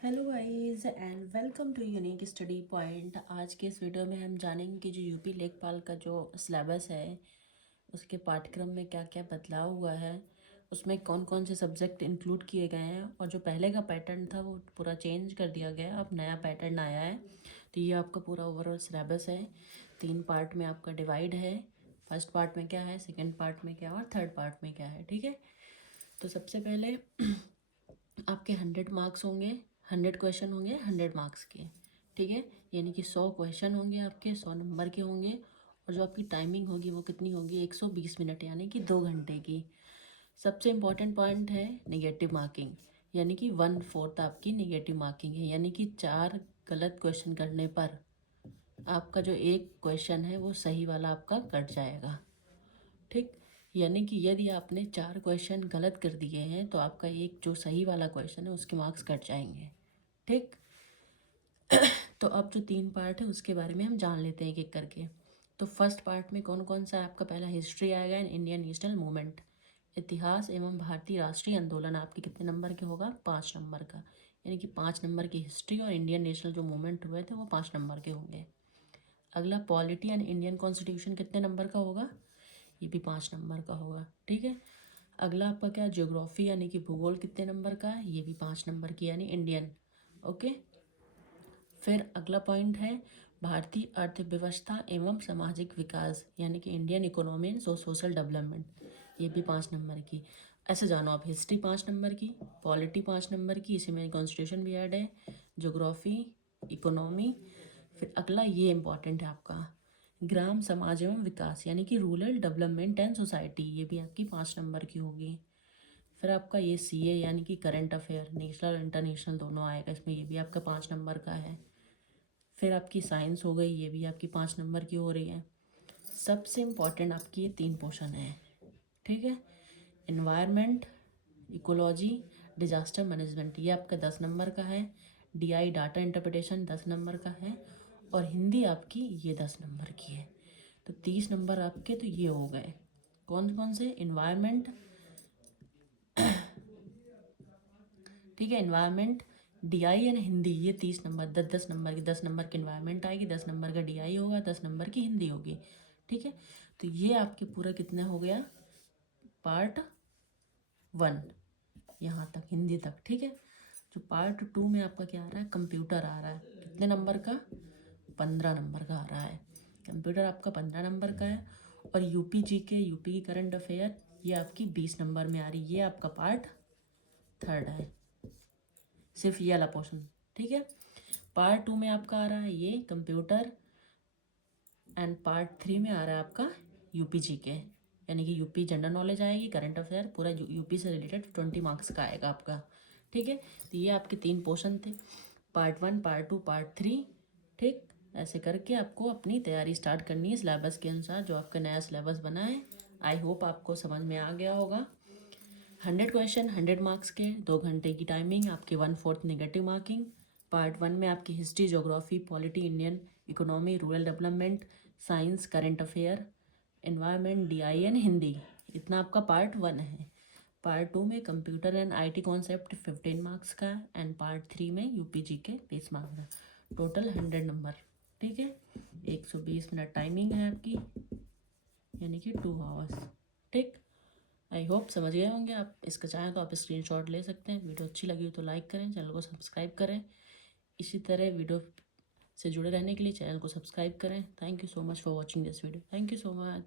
Hello guys and welcome to Unique Study Point. आज के इस वीडियो में हम जानेंगे कि जो यूपी लेखपाल का जो सिलेबस है उसके पाठ्यक्रम में क्या क्या बदलाव हुआ है, उसमें कौन कौन से सब्जेक्ट इंक्लूड किए गए हैं और जो पहले का पैटर्न था वो पूरा चेंज कर दिया गया है, अब नया पैटर्न आया है। तो ये आपका पूरा ओवरऑल सिलेबस है, 3 पार्ट में आपका डिवाइड है। फर्स्ट पार्ट में क्या है, सेकेंड पार्ट में क्या है और थर्ड पार्ट में क्या है, ठीक है। तो सबसे पहले आपके 100 मार्क्स होंगे, 100 क्वेश्चन होंगे 100 मार्क्स के, ठीक है। यानी कि 100 क्वेश्चन होंगे आपके, 100 नंबर के होंगे। और जो आपकी टाइमिंग होगी वो कितनी होगी, 120 मिनट यानी कि 2 घंटे की। सबसे इम्पॉर्टेंट पॉइंट है नेगेटिव मार्किंग, यानी कि 1/4 आपकी नेगेटिव मार्किंग है, यानी कि 4 गलत क्वेश्चन करने पर आपका जो एक क्वेश्चन है वो सही वाला आपका कट जाएगा, ठीक। यानी कि यदि आपने 4 क्वेश्चन गलत कर दिए हैं तो आपका एक जो सही वाला क्वेश्चन है उसके मार्क्स कट जाएंगे, ठीक। तो अब जो 3 पार्ट है उसके बारे में हम जान लेते हैं एक एक करके। तो फर्स्ट पार्ट में कौन कौन सा है आपका, पहला हिस्ट्री आएगा इन इंडियन नेशनल मूवमेंट, इतिहास एवं भारतीय राष्ट्रीय आंदोलन आपके कितने नंबर के होगा, 5 नंबर का। यानी कि 5 नंबर की हिस्ट्री और इंडियन नेशनल जो मूवमेंट हुए थे वो 5 नंबर के होंगे। अगला पॉलिटी एंड इंडियन कॉन्स्टिट्यूशन कितने नंबर का होगा, ये भी 5 नंबर का होगा, ठीक है। अगला आपका क्या, ज्योग्राफी यानी कि भूगोल कितने नंबर का है, ये भी 5 नंबर की यानी इंडियन, ओके। फिर अगला पॉइंट है भारतीय अर्थव्यवस्था एवं सामाजिक विकास, यानी कि Indian economy and social development, ये भी 5 नंबर की। ऐसे जानो आप, हिस्ट्री 5 नंबर की, पॉलिटी 5 नंबर की, इसी में कॉन्स्टिट्यूशन भी ऐड है, ज्योग्राफी, इकोनॉमी। फिर अगला ये इंपॉर्टेंट है आपका ग्राम समाज एवं विकास, यानी कि रूरल डेवलपमेंट एंड सोसाइटी, ये भी आपकी 5 नंबर की होगी। फिर आपका ये सीए यानी कि करंट अफेयर, नेशनल और इंटरनेशनल दोनों आएगा इसमें, ये भी आपका 5 नंबर का है। फिर आपकी साइंस हो गई, ये भी आपकी 5 नंबर की हो रही है। सबसे इम्पॉर्टेंट आपकी ये 3 पोर्शन है, ठीक है। इन्वायरमेंट, इकोलॉजी, डिजास्टर मैनेजमेंट, ये आपका 10 नंबर का है। डीआई डाटा इंटरप्रिटेशन 10 नंबर का है। और हिंदी आपकी ये 10 नंबर की है। तो 30 नंबर आपके तो ये हो गए, कौन कौन से, इन्वायरमेंट, ठीक है, इन्वायरमेंट, डीआई एंड हिंदी, ये 30 नंबर, 10 10 नंबर की, 10 नंबर की इन्वायरमेंट आएगी, 10 नंबर का डीआई होगा, 10 नंबर की हिंदी होगी, ठीक है। तो ये आपके पूरा कितना हो गया, पार्ट 1 यहाँ तक, हिंदी तक, ठीक है। जो पार्ट 2 में आपका क्या आ रहा है, कंप्यूटर आ रहा है, कितने नंबर का, 15 नंबर का आ रहा है। कंप्यूटर आपका 15 नंबर का है। और यूपी जी के, यूपी की करंट अफेयर, ये आपकी 20 नंबर में आ रही है, ये आपका पार्ट 3 है, सिर्फ ये वाला पोर्शन, ठीक है। पार्ट 2 में आपका आ रहा है ये कंप्यूटर, एंड पार्ट 3 में आ रहा है आपका यूपी जी के, यानी कि यूपी जनरल नॉलेज आएगी, करंट अफेयर पूरा यूपी से रिलेटेड 20 मार्क्स का आएगा आपका, ठीक है। तो ये आपके 3 पोर्शन थे, पार्ट 1, पार्ट 2, पार्ट 3, ठीक। ऐसे करके आपको अपनी तैयारी स्टार्ट करनी है सिलेबस के अनुसार, जो आपका नया सिलेबस बना है। आई होप आपको समझ में आ गया होगा। 100 क्वेश्चन 100 मार्क्स के, 2 घंटे की टाइमिंग, आपके 1/4 नेगेटिव मार्किंग। पार्ट 1 में आपकी history, geography, polity, Indian economy, rural development, science, current affair, environment, DIN, Hindi, इतना आपका पार्ट 1 है। पार्ट 2 में computer and IT concept 15 marks का, एंड पार्ट 3 में यूपी जी के 20 मार्क्स का, टोटल 100 नंबर, ठीक है। 120 मिनट टाइमिंग है आपकी, यानी कि 2 आवर्स, ठीक। आई होप समझ गए होंगे आप। इसका चाहें तो आप स्क्रीनशॉट ले सकते हैं। वीडियो अच्छी लगी हो तो लाइक करें, चैनल को सब्सक्राइब करें। इसी तरह वीडियो से जुड़े रहने के लिए चैनल को सब्सक्राइब करें। Thank you so much for watching this video, thank you so much.